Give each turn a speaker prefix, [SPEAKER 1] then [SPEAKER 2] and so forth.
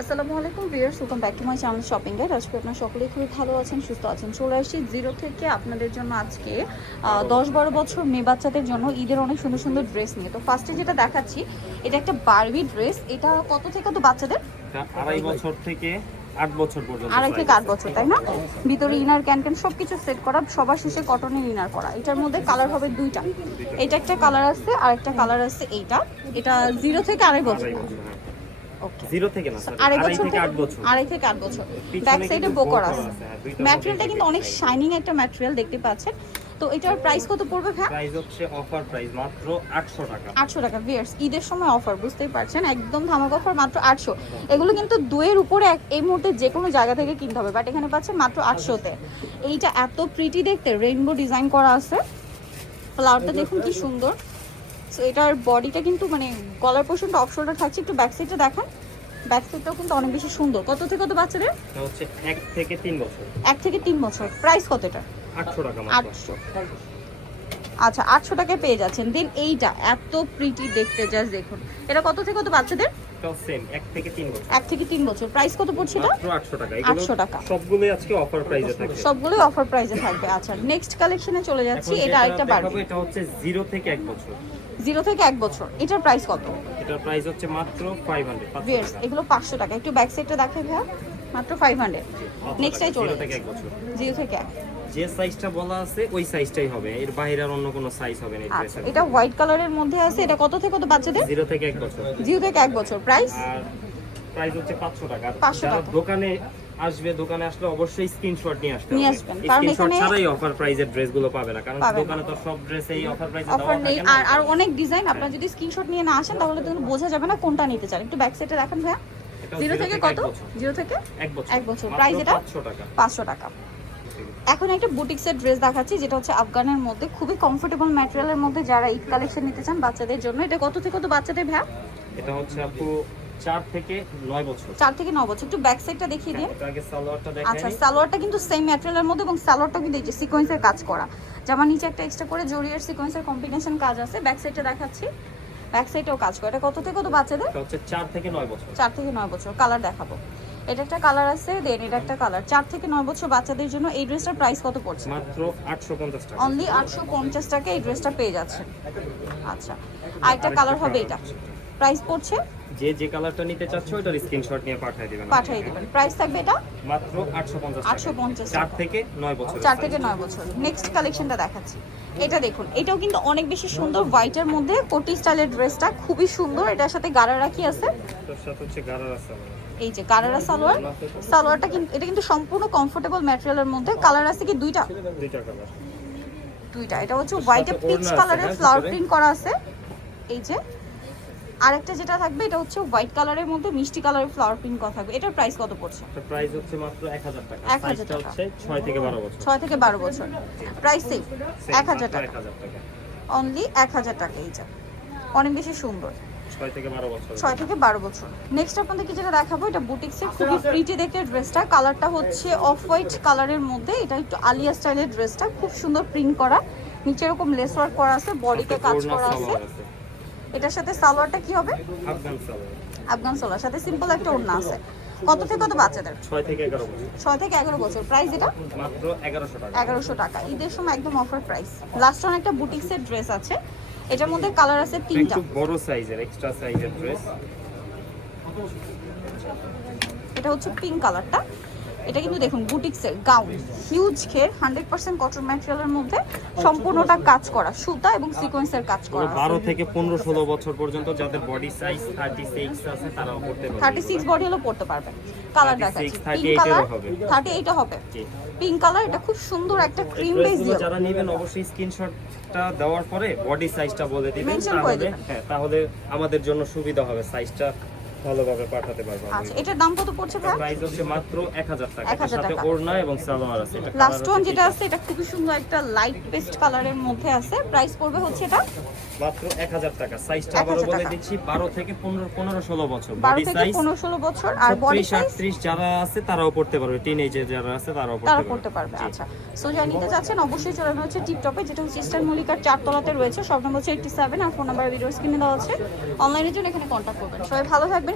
[SPEAKER 1] আসসালামু আলাইকুম viewers welcome back to my channel shopping guide আজকে আপনারা সকলেই খুবই ভালো আছেন সুস্থ আছেন। চলে আসছি জিরো থেকে আপনাদের জন্য আজকে দশ বারো বছর মেয়ে বাচ্চাদের জন্য ঈদের অনেক সুন্দর সুন্দর ড্রেস নিয়ে। তো ফার্স্টে যেটা দেখাচ্ছি এটা একটা বারবি ড্রেস এটা কত থেকে তো বাচ্চাদের?
[SPEAKER 2] আড়াই বছর থেকে আট বছর পর্যন্ত
[SPEAKER 1] আড়াই থেকে আট বছর তাই না? ভিতরে ইনার ক্যান ক্যান সব কিছু সেট করা সবার শেষে কটনের ইনার করা। এটার মধ্যে কালার হবে দুইটা। এটা একটা কালার আছে আর একটা কালার আছে এইটা। এটা জিরো থেকে আড়াই বছর।
[SPEAKER 2] জিরো থেকে না
[SPEAKER 1] আড়াই
[SPEAKER 2] থেকে আট বছর।
[SPEAKER 1] আড়াই থেকে আট বছর। ব্যাক সাইডে
[SPEAKER 2] কিন্তু
[SPEAKER 1] বো
[SPEAKER 2] bow
[SPEAKER 1] করা
[SPEAKER 2] করা
[SPEAKER 1] আছে ম্যাটেরিয়ালটা কিন্তু অনেক শাইনিং একটা ম্যাটেরিয়াল দেখতে পাচ্ছেন। তো এটার প্রাইস কত পড়বে হ্যাঁ
[SPEAKER 2] প্রাইস হচ্ছে অফার প্রাইস মাত্র আটশো টাকা।
[SPEAKER 1] আটশো টাকা ভিয়ার্স ঈদের সময় অফার বুঝতেই পারছেন? একদম ধামাক অফার মাত্র আটশো। এগুলো কিন্তু দুয়ের উপরে এক- এই মুহূর্তে যে কোনো জায়গা থেকে কিনতে হবে বাট এখানে পাচ্ছেন মাত্র আটশোতে। এইটা এত প্রিটি দেখতে রেইনবো ডিজাইন করা আছে। ফ্লাওয়ারটা দেখুন কি সুন্দর। সো এটার বডিটা কিন্তু মানে গলার পোর্শনটা অফ শোল্ডার থাকছে একটু ব্যাক সাইডটা দেখান। ব্যাক সাইডটাও কিন্তু অনেক বেশি সুন্দর। কত থেকে কত বাচ্চাদের?
[SPEAKER 2] এটা হচ্ছে এক থেকে তিন বছর।
[SPEAKER 1] এক থেকে তিন বছর। প্রাইস কত এটা?
[SPEAKER 2] আটশো টাকা মাত্র।
[SPEAKER 1] আটশো। আচ্ছা আটশো টাকায় পেয়ে যাচ্ছেন। দেন এইটা এত প্রিটি দেখতে জাস্ট দেখুন। এটা কত থেকে কত বাচ্চাদের?
[SPEAKER 2] সেম এক থেকে তিন বছর।
[SPEAKER 1] থেকে প্রাইস কত পড়ছে এটা?
[SPEAKER 2] মাত্র টাকা। এগুলো
[SPEAKER 1] 800 টাকা।
[SPEAKER 2] সবগুলোই আজকে অফার প্রাইসে
[SPEAKER 1] সবগুলোই অফার প্রাইসে থাকবে। আচ্ছা নেক্সট কালেকশনে চলে যাচ্ছি। এটা আরেকটা
[SPEAKER 2] এটা হচ্ছে জিরো থেকে এক বছর।
[SPEAKER 1] জিরো থেকে এক বছর। এটার প্রাইস কত?
[SPEAKER 2] এটার প্রাইস হচ্ছে মাত্র ফাইভ হান্ড্রেড
[SPEAKER 1] এগুলো পাঁচশো টাকা। একটু ব্যাক সাইডটা দেখে ভাইয়া। মাত্র ফাইভ হান্ড্রেড নেক্সটটাই চলে
[SPEAKER 2] থেকে
[SPEAKER 1] যাচ্ছে।
[SPEAKER 2] বছর।
[SPEAKER 1] জিরো থেকে এক।
[SPEAKER 2] যে সাইজটা বলা আছে ওই সাইজটাই হবে। এর বাইরে আর অন্য কোনো সাইজ হবে না
[SPEAKER 1] আচ্ছা এটা হোয়াইট কালারের মধ্যে আছে এটা কত থেকে কত বাচ্চাদের?
[SPEAKER 2] জিরো থেকে এক বছর।
[SPEAKER 1] জিরো থেকে এক বছর। প্রাইস
[SPEAKER 2] আর প্রাইস হচ্ছে পাঁচশো টাকা।
[SPEAKER 1] 500 টাকা।
[SPEAKER 2] দোকানে আসবে দোকানে আসলে অবশ্যই স্ক্রিনশট নিয়ে আসতে
[SPEAKER 1] নিয়ে
[SPEAKER 2] হবে।
[SPEAKER 1] আসবেন, কারণ
[SPEAKER 2] স্ক্রিনশট
[SPEAKER 1] এখানে-
[SPEAKER 2] ছাড়াই অফার প্রাইজের ড্রেসগুলো পাবে না কারণ। দোকানে তো সব ড্রেস এই অফার প্রাইসে
[SPEAKER 1] অফার নেই। আর আর অনেক ডিজাইন আপনারা যদি স্ক্রিনশট নিয়ে না আসেন তাহলে তো বোঝা যাবে না কোনটা নিতে চান। একটু ব্যাক সাইডে দেখান ভাইয়া।
[SPEAKER 2] এটাও
[SPEAKER 1] জিরো থেকে কত?
[SPEAKER 2] বছর।
[SPEAKER 1] জিরো থেকে
[SPEAKER 2] এক বছর।
[SPEAKER 1] এক বছর।
[SPEAKER 2] মাত্র
[SPEAKER 1] Price এটা?
[SPEAKER 2] 500 টাকা।
[SPEAKER 1] পাঁচশো টাকা। এখন একটা বুটিক্সের ড্রেস দেখাচ্ছি যেটা হচ্ছে আফগানের মধ্যে খুবই কমফোর্টেবল ম্যাটেরিয়ালের মধ্যে যারা ঈদ কালেকশন নিতে চান বাচ্চাদের জন্য। এটা কত থেকে কত বাচ্চাদের ভ্যা
[SPEAKER 2] এটা হচ্ছে আপু চার থেকে নয় বছর।
[SPEAKER 1] চার থেকে ন বছর। একটু ব্যাক সাইডটা দেখিয়ে দিন।
[SPEAKER 2] আগে সালোয়ারটা
[SPEAKER 1] আচ্ছা সালোয়ারটা কিন্তু সেম ম্যাটেরিয়ালের মধ্যে এবং সালোয়ারটা কিন্তু এই যে সিকোয়েন্সের কাজ করা। জামার নিচে একটা এক্সট্রা করে জরিয়ার সিকোয়েন্সের কম্বিনেশন কাজ আছে। ব্যাক সাইডটা দেখাচ্ছি। ব্যাক সাইডেও কাজ করে। এটা কত থেকে কত বাচ্চাদের?
[SPEAKER 2] হচ্ছে চার থেকে নয় বছর।
[SPEAKER 1] চার থেকে নয় বছর। কালার দেখাবো। এটা একটা কালার আছে দেন এটা একটা কালার চার থেকে নয় বছর বাচ্চাদের জন্য এই ড্রেসটার প্রাইস কত পড়ছে?
[SPEAKER 2] মাত্র আটশো পঞ্চাশ টাকা।
[SPEAKER 1] অনলি আটশো পঞ্চাশ টাকা এই ড্রেসটা পেয়ে যাচ্ছে। আচ্ছা আর একটা কালার হবে এটা। প্রাইস পড়ছে?
[SPEAKER 2] যে যে কালারটা নিতে চাচ্ছ ওটার স্ক্রিনশট নিয়ে পাঠিয়ে দিবেন
[SPEAKER 1] পাঠিয়ে দেবেন। প্রাইস থাকবে এটা?
[SPEAKER 2] মাত্র আটশো পঞ্চাশ
[SPEAKER 1] আটশো পঞ্চাশ
[SPEAKER 2] চার থেকে নয় বছর
[SPEAKER 1] চার থেকে নয় বছর। নেক্সট কালেকশনটা দেখাচ্ছি। এটা দেখুন এটাও কিন্তু অনেক বেশি সুন্দর হোয়াইটের মধ্যে কোটি স্টাইলের ড্রেসটা খুবই সুন্দর এটার সাথে গারারা কি আছে?
[SPEAKER 2] তার সাথে হচ্ছে গারার আছে
[SPEAKER 1] এই যে গারারা সালোয়ার। সালোয়ারটা কিন্তু এটা কিন্তু সম্পূর্ণ কমফোর্টেবল ম্যাটেরিয়ালের মধ্যে। কালার আছে কি দুইটা?
[SPEAKER 2] দুইটা কালার
[SPEAKER 1] দুইটা। এটা হচ্ছে হোয়াইট পিচ কালারের ফ্লাওয়ার প্রিন্ট করা আছে। এই যে আরেকটা যেটা থাকবে এটা হচ্ছে হোয়াইট কালারের মধ্যে মিষ্টি কালারের ফ্লাওয়ার প্রিন্ট করা থাকবে। এটার প্রাইস কত পড়ছে?
[SPEAKER 2] এটা প্রাইস হচ্ছে মাত্র এক হাজার টাকা।
[SPEAKER 1] 1000
[SPEAKER 2] সাইজটা
[SPEAKER 1] টাকা।
[SPEAKER 2] হচ্ছে ছয় থেকে বারো বছর।
[SPEAKER 1] ছয় থেকে বারো বছর। প্রাইস সেম
[SPEAKER 2] Same,
[SPEAKER 1] এক হাজার
[SPEAKER 2] মাত্র
[SPEAKER 1] টাকা
[SPEAKER 2] এক হাজার টাকা।
[SPEAKER 1] অনলি এক হাজার টাকা এইটা অনেক বেশি সুন্দর।
[SPEAKER 2] ছয় থেকে বারো বছর।
[SPEAKER 1] ছয় থেকে বারো বছর। নেক্সট আপনাদেরকে যেটা দেখাবো এটা বুটিক্সের খুবই প্রিটি দেখতে ড্রেসটা কালারটা হচ্ছে অফ হোয়াইট কালারের মধ্যে। এটা একটু আলিয়া স্টাইলের ড্রেসটা খুব সুন্দর প্রিন্ট করা। নিচে এরকম লেস ওয়ার্ক করা আছে বডিতে কাজ করা আছে। এটার সাথে সালোয়ারটা কি হবে?
[SPEAKER 2] আফগান সালোয়ার।
[SPEAKER 1] আফগান সোলার সাথে সিম্পল একটা ওড়না আছে। কত থেকে কত বাচ্চাদের?
[SPEAKER 2] ছয় থেকে এগারো বছর।
[SPEAKER 1] ছয় থেকে এগারো বছর। প্রাইস এটা?
[SPEAKER 2] মাত্র এগারোশো টাকা।
[SPEAKER 1] এগারোশো টাকা। ঈদের সময় একদম অফার প্রাইস লাস্ট অন একটা বুটিক্সের ড্রেস আছে। এটার মধ্যে কালার আছে তিনটা।
[SPEAKER 2] একটু বড় সাইজের এক্সট্রা সাইজের ড্রেস
[SPEAKER 1] এটা হচ্ছে পিঙ্ক কালারটা এটা কিন্তু দেখুন বুটিক্সের গাউন। হিউজ ঘের হান্ড্রেড পার্সেন্ট কটন ম্যাটেরিয়ালের মধ্যে সম্পূর্ণটা কাজ করা সুতা এবং সিকোয়েন্সের কাজ করা।
[SPEAKER 2] বারো থেকে পনেরো ষোলো বছর পর্যন্ত যাদের বডি সাইজ থার্টি সিক্স আছে তারাও করতে পারবে।
[SPEAKER 1] থার্টি সিক্স বডি হলেও পড়তে পারবেন কালার দেখাচ্ছি। Pink colour. থার্টি এইটা হবে। পিঙ্ক কালার এটা খুব সুন্দর একটা ক্রিম বেস
[SPEAKER 2] ড্রেসগুলো যারা নেবেন অবশ্যই স্ক্রিনশটটা দেওয়ার পরে বডি সাইজটা বলে দিবেন। তাহলে হ্যাঁ তাহলে আমাদের জন্য সুবিধা হবে সাইজটা ভালোভাবে পাঠাতে পারব
[SPEAKER 1] আচ্ছা এটার দাম কত পড়ছে ভাই?
[SPEAKER 2] প্রাইস হচ্ছে মাত্র এক হাজার টাকা।
[SPEAKER 1] 1000
[SPEAKER 2] সাথে ওড়না এবং সালোয়ার আছে। এটা
[SPEAKER 1] লাস্ট ওয়ান যেটা আছে এটা খুবই সুন্দর একটা লাইট পেস্ট কালারের মধ্যে আছে। প্রাইস পড়বে হচ্ছে এটা?
[SPEAKER 2] মাত্র এক হাজার টাকা। সাইজটা
[SPEAKER 1] 1000
[SPEAKER 2] আবারও বলে দিচ্ছি বারো থেকে পনেরো পনেরো ষোলো বছর।
[SPEAKER 1] বারো
[SPEAKER 2] বডি
[SPEAKER 1] থেকে
[SPEAKER 2] সাইজ
[SPEAKER 1] পনেরো ষোলো বছর। আর বডি সাইজ
[SPEAKER 2] আটত্রিশ যারা আছে তারাও পড়তে পারবে। টিন এজে যারা আছে তারাও
[SPEAKER 1] তারা
[SPEAKER 2] পড়তে
[SPEAKER 1] পারবে আচ্ছা। সো নিতে চাচ্ছেন অবশ্যই চলে হচ্ছে টিপটপে যেটা হচ্ছে ইস্টার্ন মল্লিকার চারতলাতে রয়েছে। সব নম্বর হচ্ছে এইটটি সেভেন আর ফোন নাম্বার ভিডিও স্ক্রিনে দেওয়া আছে। অনলাইনের জন্য এখানে কন্ট্যাক্ট করবেন। সবাই ভালো থাকবেন।